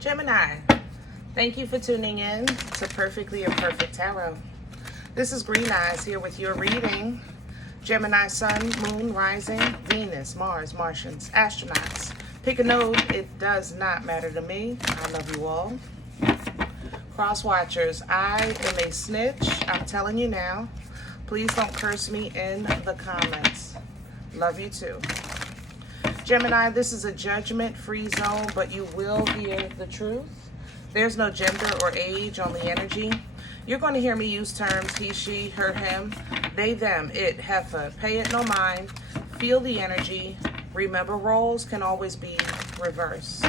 Gemini, thank you for tuning in to Perfectly Imperfect Tarot. This is Green Eyes here with your reading. Gemini, Sun, Moon, Rising, Venus, Mars, Martians, astronauts. Pick a node, it does not matter to me. I love you all. Cross watchers, I am a snitch. I'm telling you now. Please don't curse me in the comments. Love you too. Gemini, this is a judgment-free zone, but you will hear the truth. There's no gender or age on the energy. You're going to hear me use terms he, she, her, him, they, them, it, heifer. Pay it no mind. Feel the energy. Remember, roles can always be reversed.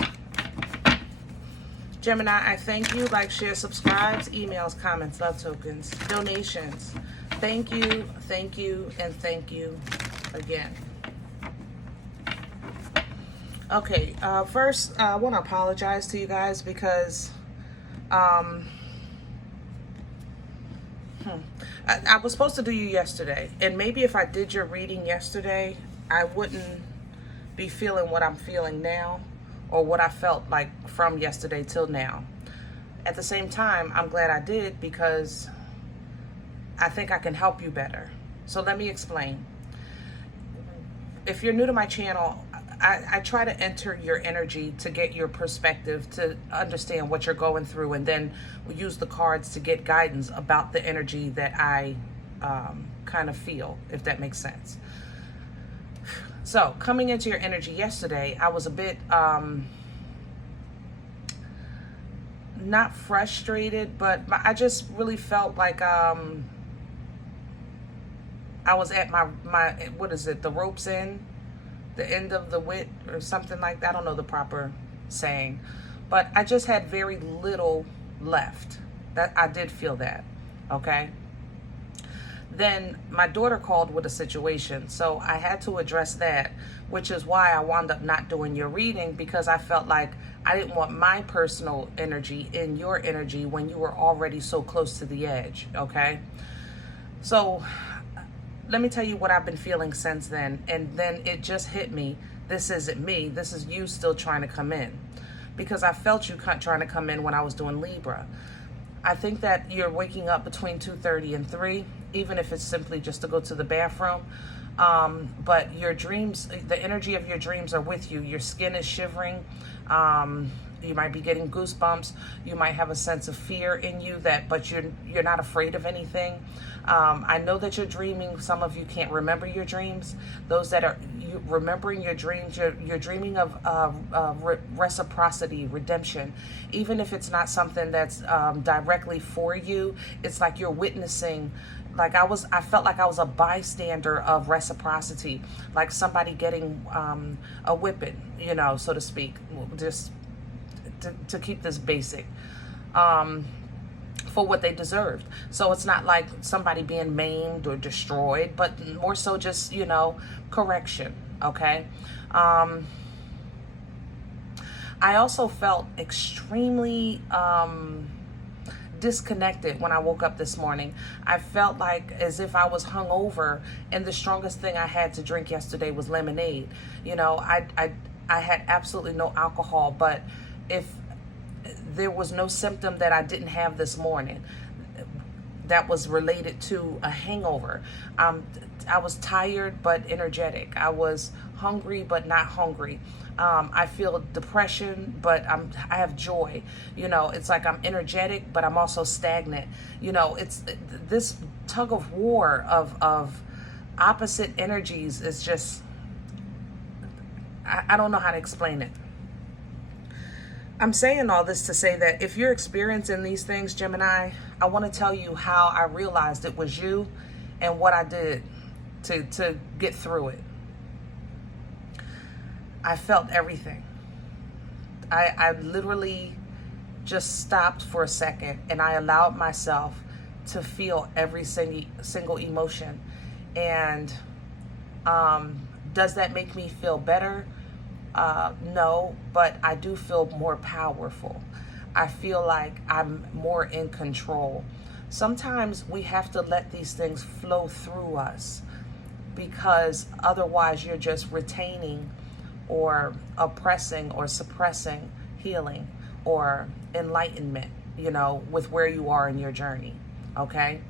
Gemini, I thank you. Like, share, subscribes, emails, comments, love tokens, donations. Thank you, and thank you again. Okay, first, I want to apologize to you guys because I was supposed to do you yesterday. And maybe if I did your reading yesterday, I wouldn't be feeling what I'm feeling now or what I felt like from yesterday till now. At the same time, I'm glad I did because I think I can help you better. So let me explain. If you're new to my channel, I try to enter your energy to get your perspective, to understand what you're going through, and then we use the cards to get guidance about the energy that I kind of feel, if that makes sense. So coming into your energy yesterday, I was a bit not frustrated, but I just really felt like I was at my what is it, the rope's end, the end of the wit or something like that. I don't know the proper saying, but I just had very little left. That I did feel that. Okay. Then my daughter called with a situation, so I had to address that, which is why I wound up not doing your reading, because I felt like I didn't want my personal energy in your energy when you were already so close to the edge. Okay. So let me tell you what I've been feeling since then. And then it just hit me. This isn't me. This is you still trying to come in. Because I felt you trying to come in when I was doing Libra. I think that you're waking up between 2:30 and 3, even if it's simply just to go to the bathroom. But your dreams, the energy of your dreams are with you. Your skin is shivering. You might be getting goosebumps. You might have a sense of fear in you, but you're not afraid of anything. I know that you're dreaming. Some of you can't remember your dreams. Those that are remembering your dreams, you're dreaming of reciprocity, redemption. Even if it's not something that's directly for you, it's like you're witnessing. Like I felt like I was a bystander of reciprocity, like somebody getting a whipping, you know, so to speak, just to keep this basic, for what they deserved. So it's not like somebody being maimed or destroyed, but more so just, you know, correction. Okay. I also felt extremely disconnected when I woke up this morning. I felt like as if I was hungover, and the strongest thing I had to drink yesterday was lemonade. You know, I had absolutely no alcohol, but if there was no symptom that I didn't have this morning that was related to a hangover. I was tired but energetic. I was hungry but not hungry. I feel depression, but I have joy. You know, it's like I'm energetic, but I'm also stagnant. You know, it's this tug of war of opposite energies is just, I don't know how to explain it. I'm saying all this to say that if you're experiencing these things, Gemini, I want to tell you how I realized it was you and what I did to get through it. I felt everything. I literally just stopped for a second and I allowed myself to feel every single emotion. And does that make me feel better? No, but I do feel more powerful. I feel like I'm more in control. Sometimes we have to let these things flow through us, because otherwise you're just retaining or oppressing or suppressing healing or enlightenment, you know, with where you are in your journey. Okay?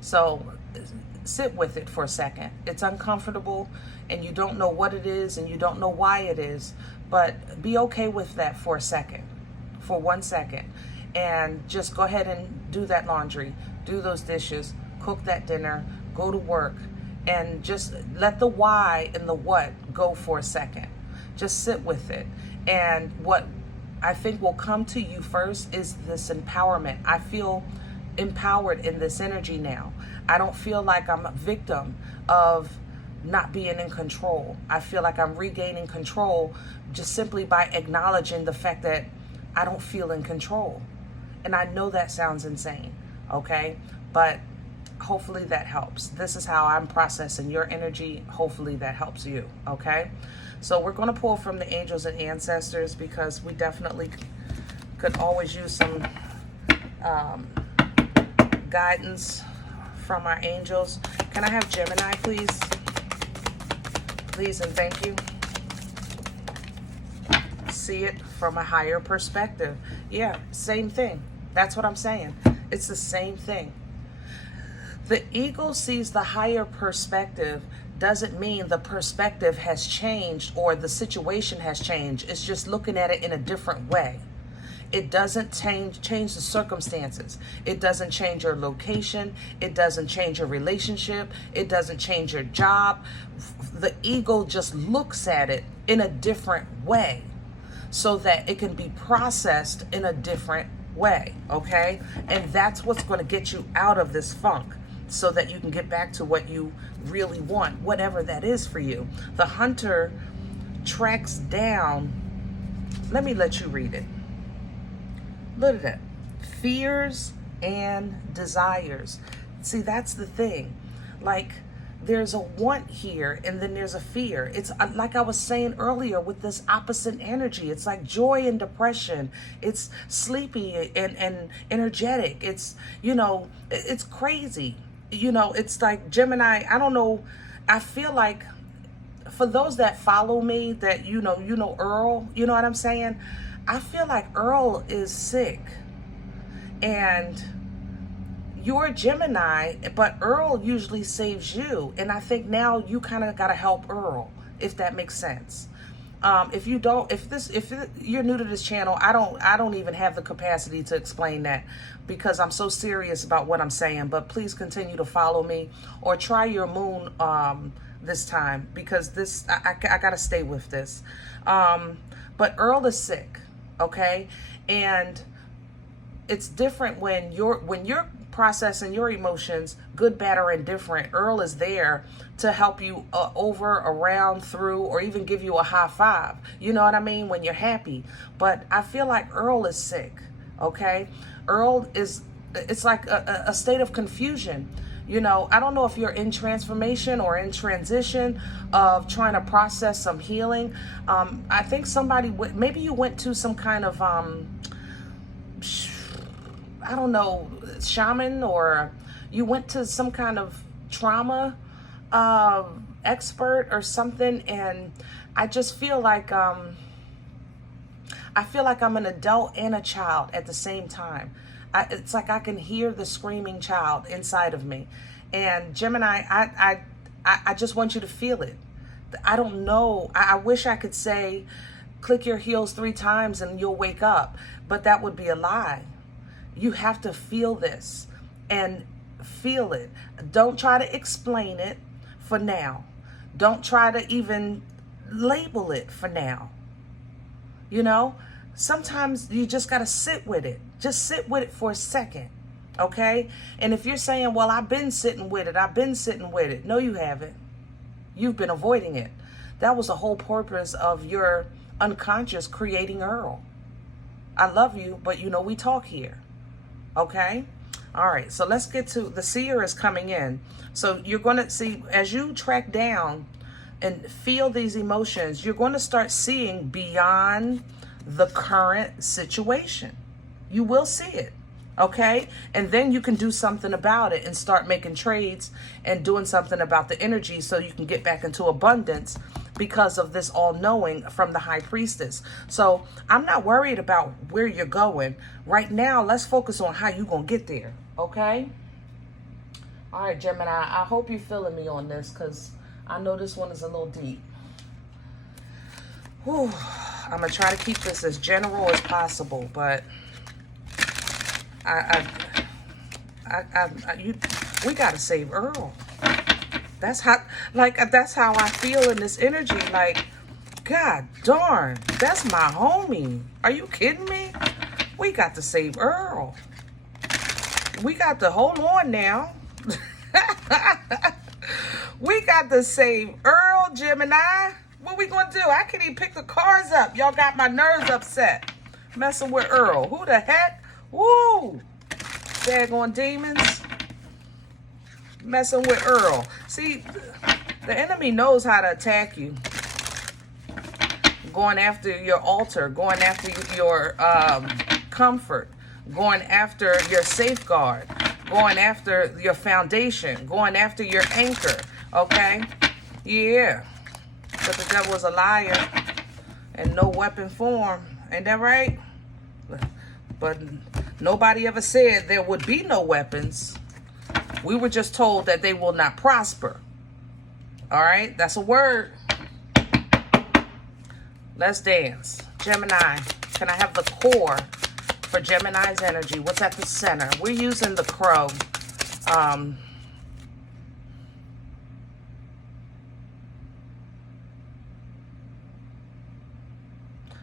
So sit with it for a second. It's uncomfortable and you don't know what it is and you don't know why it is, but be okay with that for a second, for 1 second, and just go ahead and do that laundry, do those dishes, cook that dinner, go to work, and just let the why and the what go for a second. Just sit with it. And what I think will come to you first is this empowerment. I feel empowered in this energy now. I don't feel like I'm a victim of not being in control. I feel like I'm regaining control just simply by acknowledging the fact that I don't feel in control. And I know that sounds insane, okay? But hopefully that helps. This is how I'm processing your energy. Hopefully that helps you, okay? So we're going to pull from the angels and ancestors because we definitely could always use some guidance from our angels. Can I have Gemini, please? Please and thank you. See it from a higher perspective. Yeah, same thing. That's what I'm saying. It's the same thing. The ego sees the higher perspective doesn't mean the perspective has changed or the situation has changed. It's just looking at it in a different way. It doesn't change the circumstances. It doesn't change your location. It doesn't change your relationship. It doesn't change your job. The ego just looks at it in a different way so that it can be processed in a different way, okay? And that's what's going to get you out of this funk so that you can get back to what you really want, whatever that is for you. The hunter tracks down, let me let you read it. Look at that. Fears and desires. See, that's the thing. Like, there's a want here and then there's a fear. It's like I was saying earlier with this opposite energy. It's like joy and depression. It's sleepy and energetic. It's, you know, it's crazy. You know, it's like Gemini, I don't know. I feel like for those that follow me that, you know, Earl, you know what I'm saying? I feel like Earl is sick and you're Gemini, but Earl usually saves you. And I think now you kind of got to help Earl, if that makes sense. If you're new to this channel, I don't even have the capacity to explain that because I'm so serious about what I'm saying, but please continue to follow me or try your moon, this time because this, I got to stay with this. But Earl is sick. Okay. And it's different when you're processing your emotions, good, bad, or indifferent. Earl is there to help you over, around, through, or even give you a high five. You know what I mean? When you're happy. But I feel like Earl is sick. Okay. Earl is, it's like a state of confusion. You know, I don't know if you're in transformation or in transition of trying to process some healing. I think somebody, maybe you went to some kind of, I don't know, shaman, or you went to some kind of trauma expert or something. And I just feel like, I'm an adult and a child at the same time. It's like I can hear the screaming child inside of me. And Gemini, I just want you to feel it. I don't know. I wish I could say, click your heels 3 times and you'll wake up. But that would be a lie. You have to feel this and feel it. Don't try to explain it for now. Don't try to even label it for now. You know? Sometimes you just got to sit with it. Just sit with it for a second, okay? And if you're saying, well, I've been sitting with it. No, you haven't. You've been avoiding it. That was the whole purpose of your unconscious creating Earl. I love you, but you know we talk here, okay? All right, so let's get to, the seer is coming in. So you're going to see, as you track down and feel these emotions, you're going to start seeing beyond the current situation. You will see it, okay? And then you can do something about it and start making trades and doing something about the energy so you can get back into abundance. because of this all-knowing from the high priestess. So I'm not worried about where you're going. Right now, let's focus on how you're going to get there, okay? All right, Gemini, I hope you're feeling me on this because I know this one is a little deep. Whew. I'm going to try to keep this as general as possible, but we got to save Earl. That's how I feel in this energy. Like, God darn, that's my homie. Are you kidding me? We got to save Earl. We got to hold on now. We got to save Earl, Gemini. What we gonna do? I can't even pick the cards up. Y'all got my nerves upset. Messing with Earl. Who the heck? Woo! Daggone demons. Messing with Earl. See, the enemy knows how to attack you. Going after your altar. Going after your comfort. Going after your safeguard. Going after your foundation. Going after your anchor. Okay? Yeah. But the devil is a liar. And no weapon form. Ain't that right? But nobody ever said there would be no weapons. We were just told that they will not prosper. All right? That's a word. Let's dance. Gemini, can I have the core for Gemini's energy? What's at the center? We're using the crow.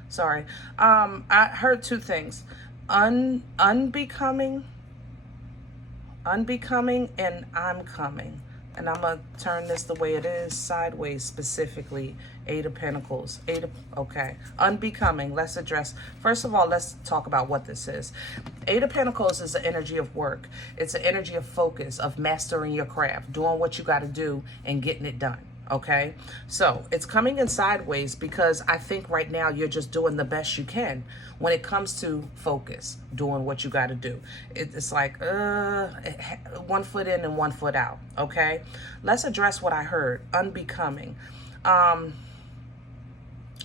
Sorry. I heard two things. Unbecoming, and I'm coming. And I'm going to turn this the way it is, sideways specifically. Eight of Pentacles. Okay. Unbecoming. Let's address. First of all, let's talk about what this is. Eight of Pentacles is the energy of work. It's an energy of focus, of mastering your craft, doing what you got to do and getting it done. Okay, so it's coming in sideways because I think right now you're just doing the best you can when it comes to focus, doing what you got to do. It's like 1 foot in and 1 foot out. Okay, let's address what I heard. Unbecoming.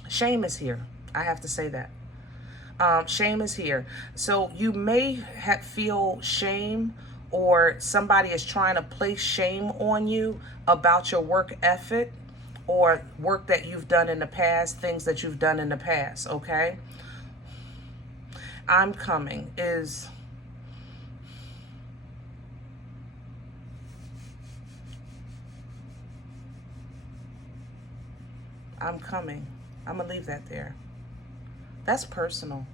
Shame is here. I have to say that. Shame is here. So you may feel shame, or somebody is trying to place shame on you about your work ethic or work that you've done in the past, things that you've done in the past, okay? I'm coming is... I'm coming. I'm going to leave that there. That's personal.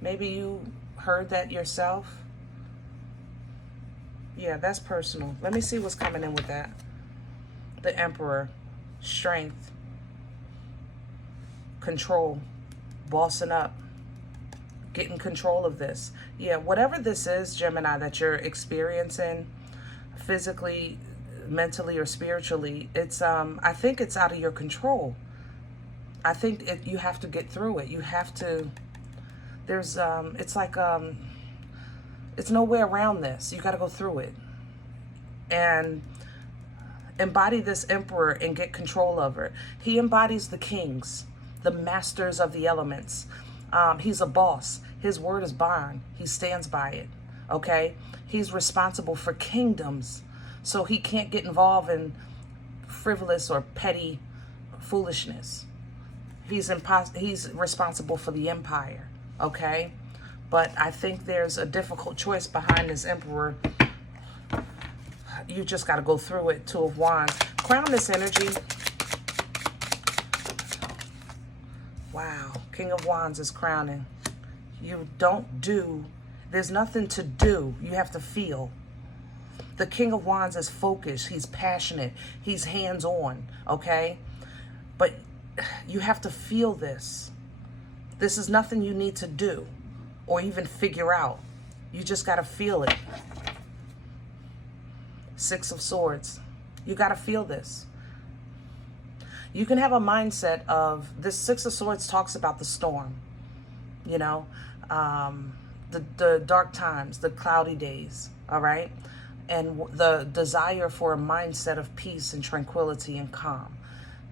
Maybe you heard that yourself. Yeah, that's personal. Let me see what's coming in with that. The Emperor. Strength. Control. Bossing up. Getting control of this. Yeah, whatever this is, Gemini, that you're experiencing physically, mentally, or spiritually, it's I think it's out of your control. I think you have to get through it. You have to... There's it's like it's no way around this. You got to go through it and embody this Emperor and get control of it. He embodies the kings, the masters of the elements. He's a boss. His word is bond. He stands by it. Okay. He's responsible for kingdoms. So he can't get involved in frivolous or petty foolishness. He's responsible for the empire. Okay. But I think there's a difficult choice behind this Emperor. You just got to go through it. Two of Wands. Crown this energy. Wow. King of Wands is crowning. You don't do. There's nothing to do. You have to feel. The King of Wands is focused. He's passionate. He's hands-on. Okay? But you have to feel this. This is nothing you need to do or even figure out. You just got to feel it. Six of Swords. You got to feel this. You can have a mindset of, this Six of Swords talks about the storm, you know, the dark times, the cloudy days, all right? And the desire for a mindset of peace and tranquility and calm.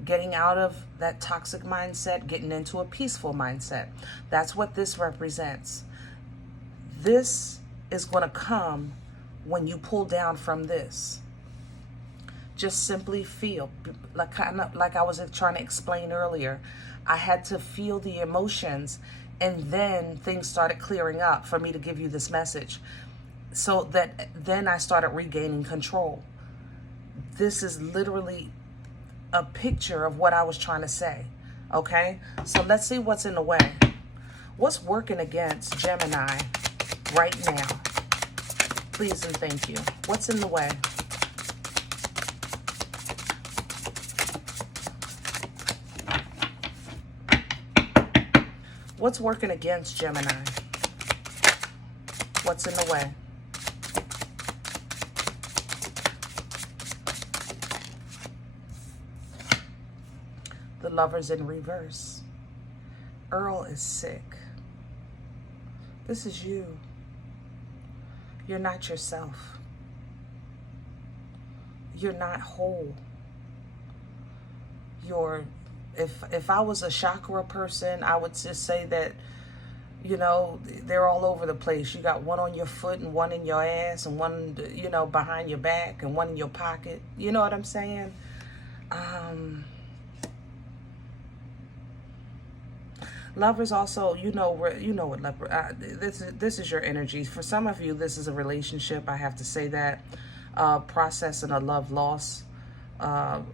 getting out of that toxic mindset, getting into a peaceful mindset. That's what this represents. This is going to come when you pull down from this. Just simply feel, like I was trying to explain earlier. I had to feel the emotions, and then things started clearing up for me to give you this message. So that then I started regaining control. This is literally a picture of what I was trying to say. Okay? So let's see what's in the way. What's working against Gemini right now? Please and thank you. What's in the way? What's working against Gemini? What's in the way? The Lovers in reverse. Earl is sick. This is you. You're not yourself. You're not whole. If I was a chakra person, I would just say that, you know, they're all over the place. You got one on your foot and one in your ass and one, you know, behind your back and one in your pocket. You know what I'm saying? Lovers also, you know what Libra, this is your energy. For some of you, this is a relationship. I have to say that. Processing a love loss. How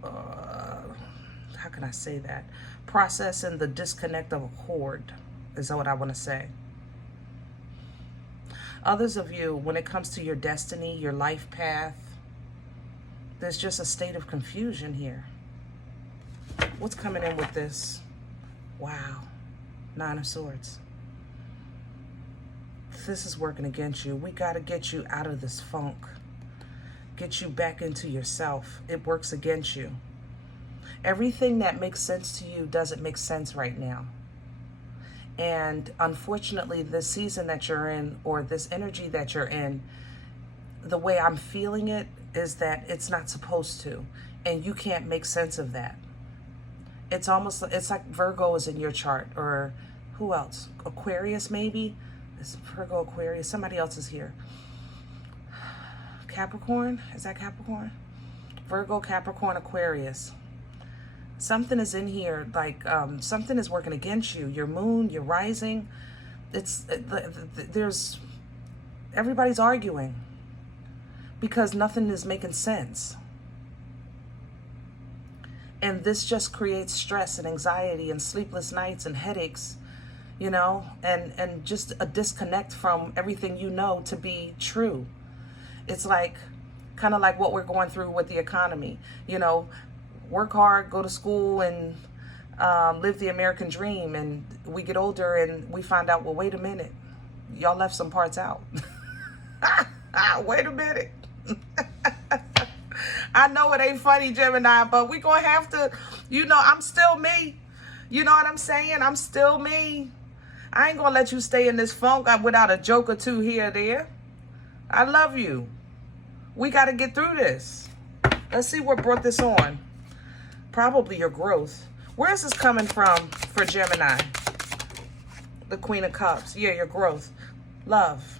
can I say that? Processing the disconnect of a cord is what I want to say. Others of you, when it comes to your destiny, your life path, there's just a state of confusion here. What's coming in with this? Wow. Nine of Swords. This is working against you. We got to get you out of this funk. Get you back into yourself. It works against you. Everything that makes sense to you doesn't make sense right now. And unfortunately, this season that you're in, or this energy that you're in, the way I'm feeling it is that it's not supposed to. And you can't make sense of that. It's almost, it's like Virgo is in your chart, or who else? Aquarius, maybe? It's Virgo, Aquarius. Somebody else is here. Capricorn? Is that Capricorn? Virgo, Capricorn, Aquarius. Something is in here, like something is working against you. Your moon, your rising. Everybody's arguing because nothing is making sense. And this just creates stress and anxiety and sleepless nights and headaches, you know, and just a disconnect from everything you know to be true. It's like, kind of like what we're going through with the economy, you know, work hard, go to school, and live the American dream. And we get older and we find out, well, wait a minute, y'all left some parts out. Wait a minute. I know it ain't funny, Gemini, but we gonna have to, you know, I'm still me. You know what I'm saying? I'm still me. I ain't gonna let you stay in this funk without a joke or two here or there. I love you. We gotta get through this. Let's see what brought this on. Probably your growth. Where is this coming from for Gemini? The Queen of Cups. Yeah, your growth. Love.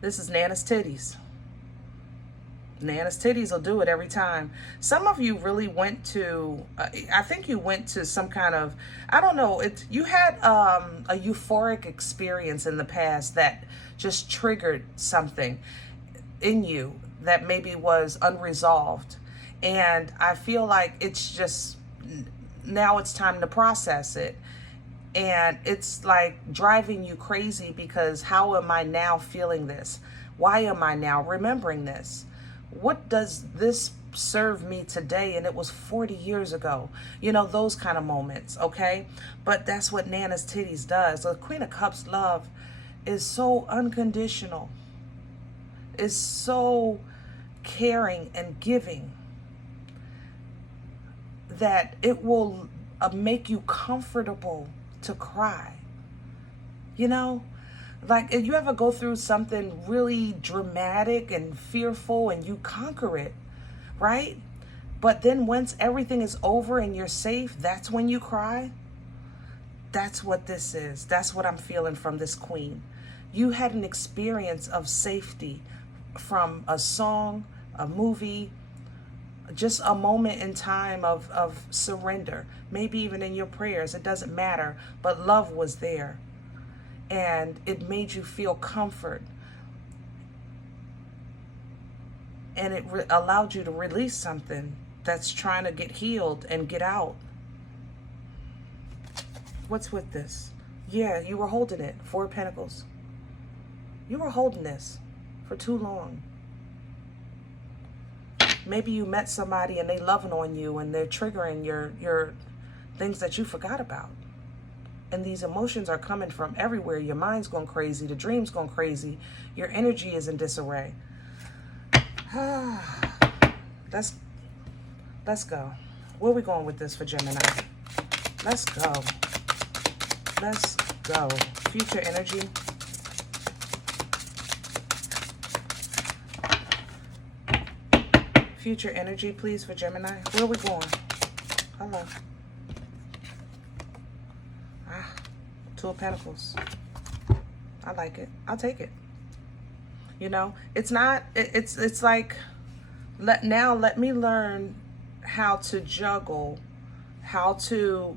This is Nana's titties. Nana's titties will do it every time. Some of you really went to, I think you went to some kind of, I don't know, you had a euphoric experience in the past that just triggered something in you that maybe was unresolved. And I feel like it's just, now it's time to process it. And it's like driving you crazy because how am I now feeling this? Why am I now remembering this? What does this serve me today? And it was 40 years ago. You know, those kind of moments, okay? But that's what Nana's titties does. The Queen of Cups love is so unconditional, is so caring and giving that it will make you comfortable to cry. You know? Like, if you ever go through something really dramatic and fearful and you conquer it, right? But then once everything is over and you're safe, that's when you cry. That's what this is. That's what I'm feeling from this queen. You had an experience of safety from a song, a movie, just a moment in time of surrender. Maybe even in your prayers, it doesn't matter. But love was there. And it made you feel comfort. And it allowed you to release something that's trying to get healed and get out. What's with this? Yeah, you were holding it. 4 of Pentacles. You were holding this for too long. Maybe you met somebody and they loving on you and they're triggering your things that you forgot about. And these emotions are coming from everywhere. Your mind's going crazy. The dream's going crazy. Your energy is in disarray. Let's go. Where are we going with this for Gemini? Let's go. Let's go. Future energy. Future energy, please, for Gemini. Where are we going? Hello. 2 of Pentacles. I like it. I'll take it. You know, it's not, it's like, let me learn how to juggle, how to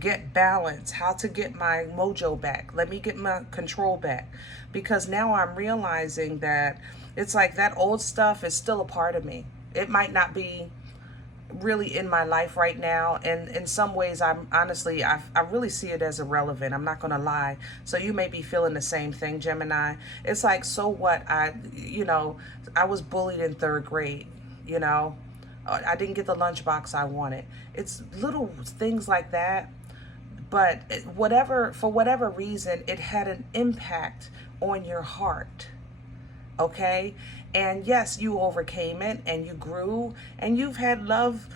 get balance, how to get my mojo back. Let me get my control back. Because now I'm realizing that it's like that old stuff is still a part of me. It might not be really in my life right now, and in some ways I'm honestly I really see it as irrelevant. I'm not gonna lie. So you may be feeling the same thing, Gemini. It's like, so what? I was bullied in 3rd grade, you know, I didn't get the lunchbox I wanted. It's little things like that, but for whatever reason, it had an impact on your heart. Okay? And yes, you overcame it and you grew and you've had love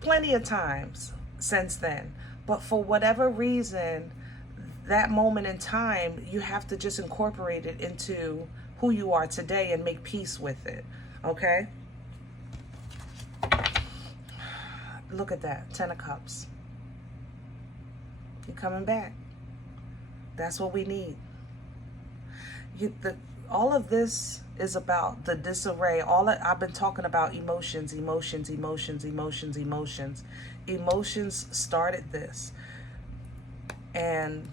plenty of times since then. But for whatever reason, that moment in time, you have to just incorporate it into who you are today and make peace with it. Okay? Look at that. 10 of Cups. You're coming back. That's what we need. All of this is about the disarray. I've been talking about emotions. Emotions started this. And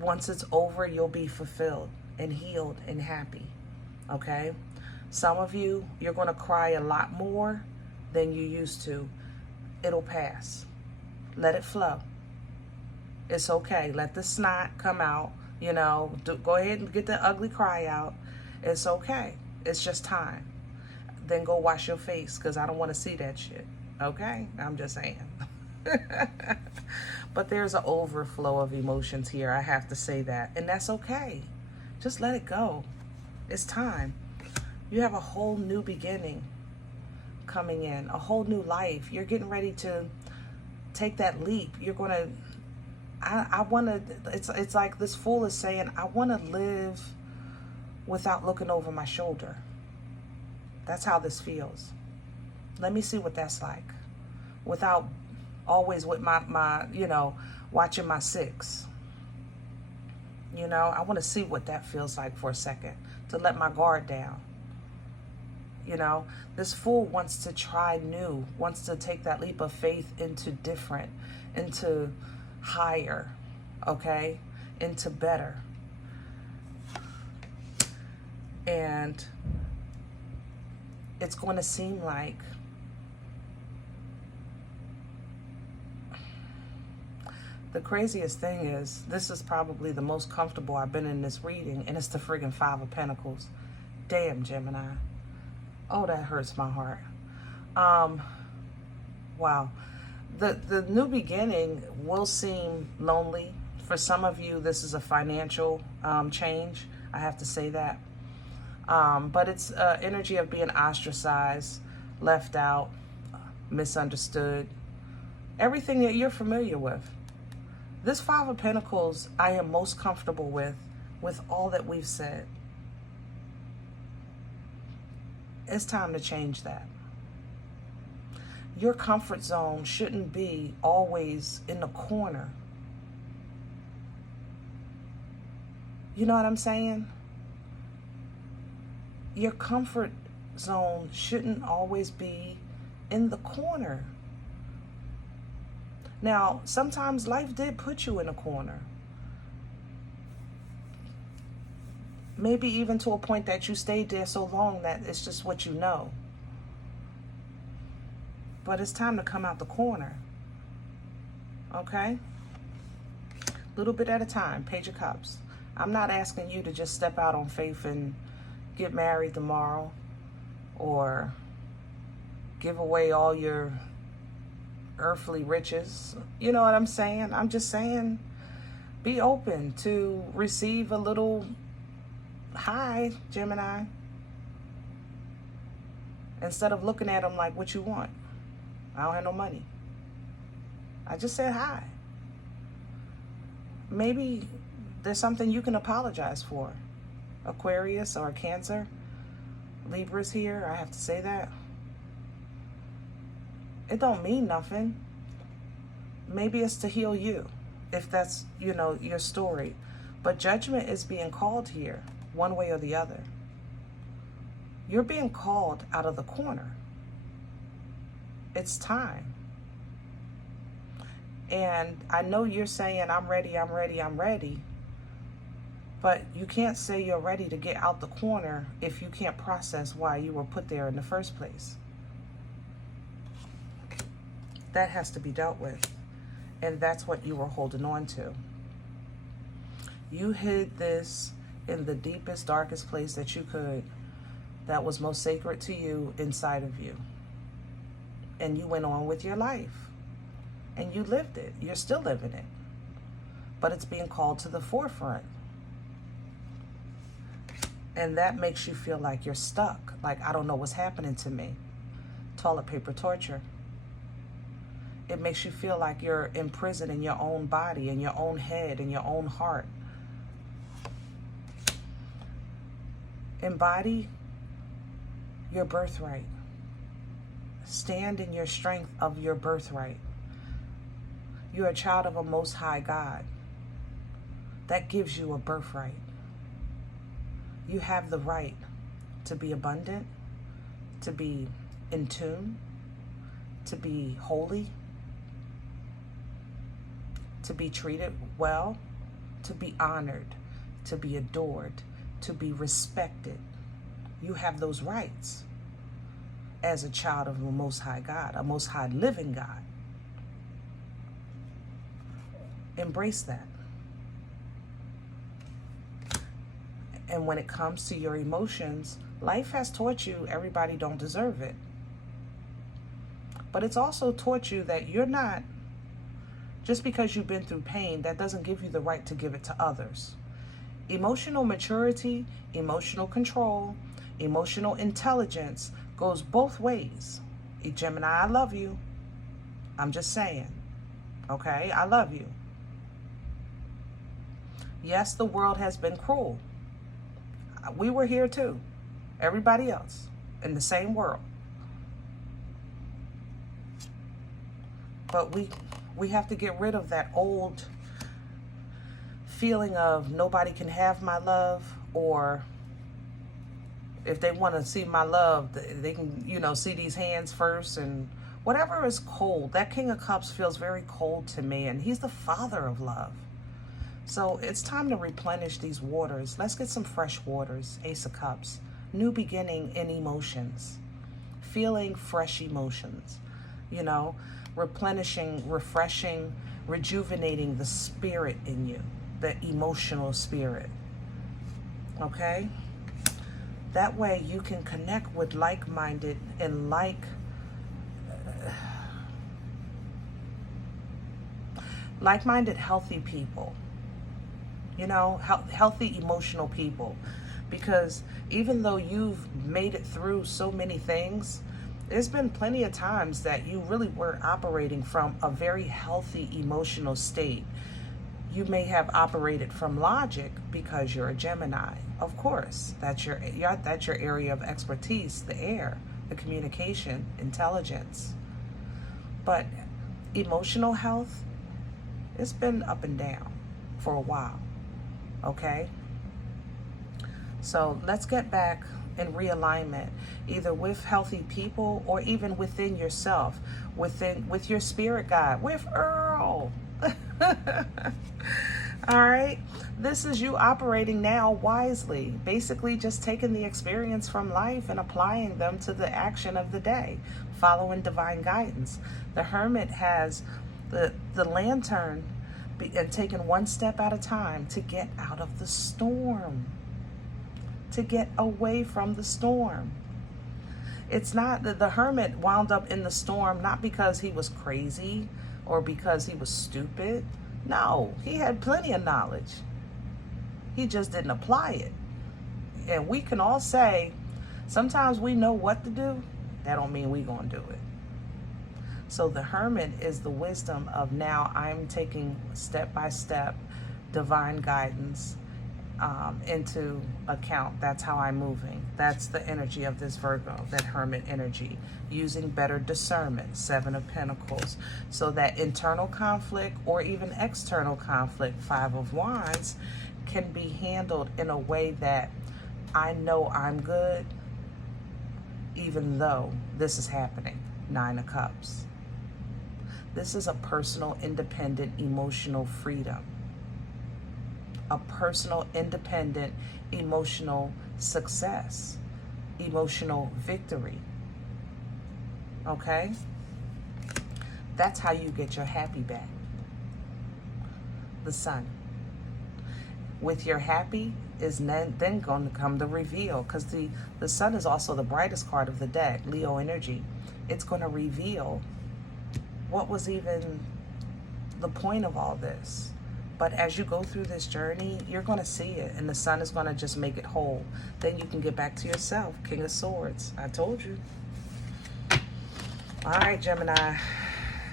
once it's over, you'll be fulfilled and healed and happy. Okay? Some of you, you're going to cry a lot more than you used to. It'll pass. Let it flow. It's okay. Let the snot come out. You know, go ahead and get the ugly cry out. It's okay. It's just time. Then go wash your face, because I don't want to see that shit. Okay? I'm just saying. But there's an overflow of emotions here. I have to say that. And that's okay. Just let it go. It's time. You have a whole new beginning coming in. A whole new life. You're getting ready to take that leap. You're going to... I want to, it's like this fool is saying, I want to live without looking over my shoulder. That's how this feels. Let me see what that's like. Without always with my watching my 6. You know, I want to see what that feels like for a second. To let my guard down. You know, this fool wants to try new. Wants to take that leap of faith into different. Into higher, okay, into better. And it's going to seem like the craziest thing is, this is probably the most comfortable I've been in this reading, and it's the friggin' 5 of Pentacles. Damn, Gemini. Oh, that hurts my heart. Wow. The new beginning will seem lonely. For some of you, this is a financial change. I have to say that. But it's energy of being ostracized, left out, misunderstood. Everything that you're familiar with. This 5 of Pentacles, I am most comfortable with all that we've said. It's time to change that. Your comfort zone shouldn't be always in the corner. You know what I'm saying? Your comfort zone shouldn't always be in the corner. Now, sometimes life did put you in a corner. Maybe even to a point that you stayed there so long that it's just what you know. But it's time to come out the corner. Okay? Little bit at a time. Page of Cups. I'm not asking you to just step out on faith and get married tomorrow or give away all your earthly riches. You know what I'm saying? I'm just saying be open to receive a little high, Gemini, instead of looking at them like, what you want? I don't have no money. I just said hi. Maybe there's something you can apologize for. Aquarius or Cancer. Libra's here. I have to say that. It don't mean nothing. Maybe it's to heal you, if that's, you know, your story. But judgment is being called here, one way or the other. You're being called out of the corner. It's time. And I know you're saying, I'm ready, I'm ready, I'm ready. But you can't say you're ready to get out the corner if you can't process why you were put there in the first place. That has to be dealt with. And that's what you were holding on to. You hid this in the deepest, darkest place that you could, that was most sacred to you, inside of you. And you went on with your life. And you lived it. You're still living it. But it's being called to the forefront. And that makes you feel like you're stuck. Like, I don't know what's happening to me. Toilet paper torture. It makes you feel like you're imprisoned in your own body, in your own head, in your own heart. Embody your birthright. Stand in your strength of your birthright. You're a child of a Most High God. That gives you a birthright. You have the right to be abundant, to be in tune, to be holy, to be treated well, to be honored, to be adored, to be respected. You have those rights as a child of a Most High God, a Most High living God. Embrace that. And when it comes to your emotions, life has taught you everybody don't deserve it. But it's also taught you that you're not, just because you've been through pain, that doesn't give you the right to give it to others. Emotional maturity, emotional control, emotional intelligence goes both ways. Gemini, I love you. I'm just saying. Okay? I love you. Yes, the world has been cruel. We were here too. Everybody else in the same world. But we have to get rid of that old feeling of nobody can have my love, or if they want to see my love, they can, you know, see these hands first, and whatever is cold. That King of Cups feels very cold to me, and he's the father of love. So it's time to replenish these waters. Let's get some fresh waters. Ace of Cups. New beginning in emotions. Feeling fresh emotions. You know, replenishing, refreshing, rejuvenating the spirit in you. The emotional spirit. Okay? That way you can connect with like-minded and like-minded healthy people. You know, healthy emotional people. Because even though you've made it through so many things, there's been plenty of times that you really were operating from a very healthy emotional state. You may have operated from logic because you're a Gemini. Of course, that's your area of expertise, the air, the communication, intelligence. But emotional health, it's been up and down for a while, okay? So let's get back in realignment, either with healthy people or even within yourself, with your spirit guide, with Earl. All right, this is you operating now wisely, basically just taking the experience from life and applying them to the action of the day, following divine guidance. The Hermit has the lantern and taking one step at a time to get out of the storm, to get away from the storm. It's not that the Hermit wound up in the storm not because he was crazy or because he was stupid. No, he had plenty of knowledge. He just didn't apply it. And we can all say, sometimes we know what to do. That don't mean we gonna do it. So the Hermit is the wisdom of now I'm taking step-by-step divine guidance into account. That's how I'm moving. That's the energy of this Virgo, that Hermit energy, using better discernment, 7 of Pentacles, so that internal conflict or even external conflict, 5 of Wands, can be handled in a way that I know I'm good, even though this is happening, 9 of Cups. This is a personal, independent, emotional freedom. A personal, independent, emotional success, emotional victory. Okay? That's how you get your happy back. The Sun. With your happy is then going to come the reveal, because the Sun is also the brightest card of the deck, Leo energy. It's going to reveal what was even the point of all this. But as you go through this journey, you're going to see it, and the Sun is going to just make it whole. Then you can get back to yourself. King of Swords. I told you. All right, Gemini.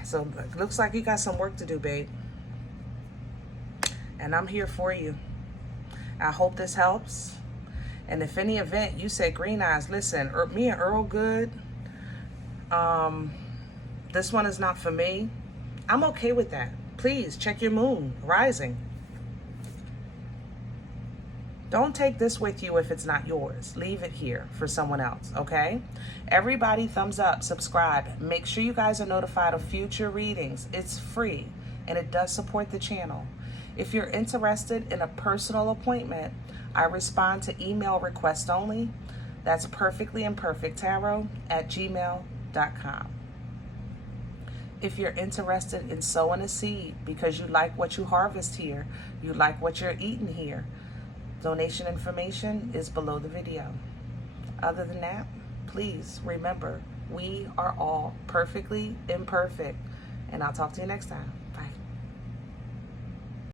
So it looks like you got some work to do, babe. And I'm here for you. I hope this helps. And if any event you say, Green Eyes, listen, me and Earl good. This one is not for me. I'm okay with that. Please check your moon, rising. Don't take this with you if it's not yours. Leave it here for someone else, okay? Everybody, thumbs up, subscribe. Make sure you guys are notified of future readings. It's free, and it does support the channel. If you're interested in a personal appointment, I respond to email request only. That's perfectlyimperfecttarot@gmail.com. If you're interested in sowing a seed because you like what you harvest here, you like what you're eating here, donation information is below the video. Other than that, please remember, we are all perfectly imperfect. And I'll talk to you next time.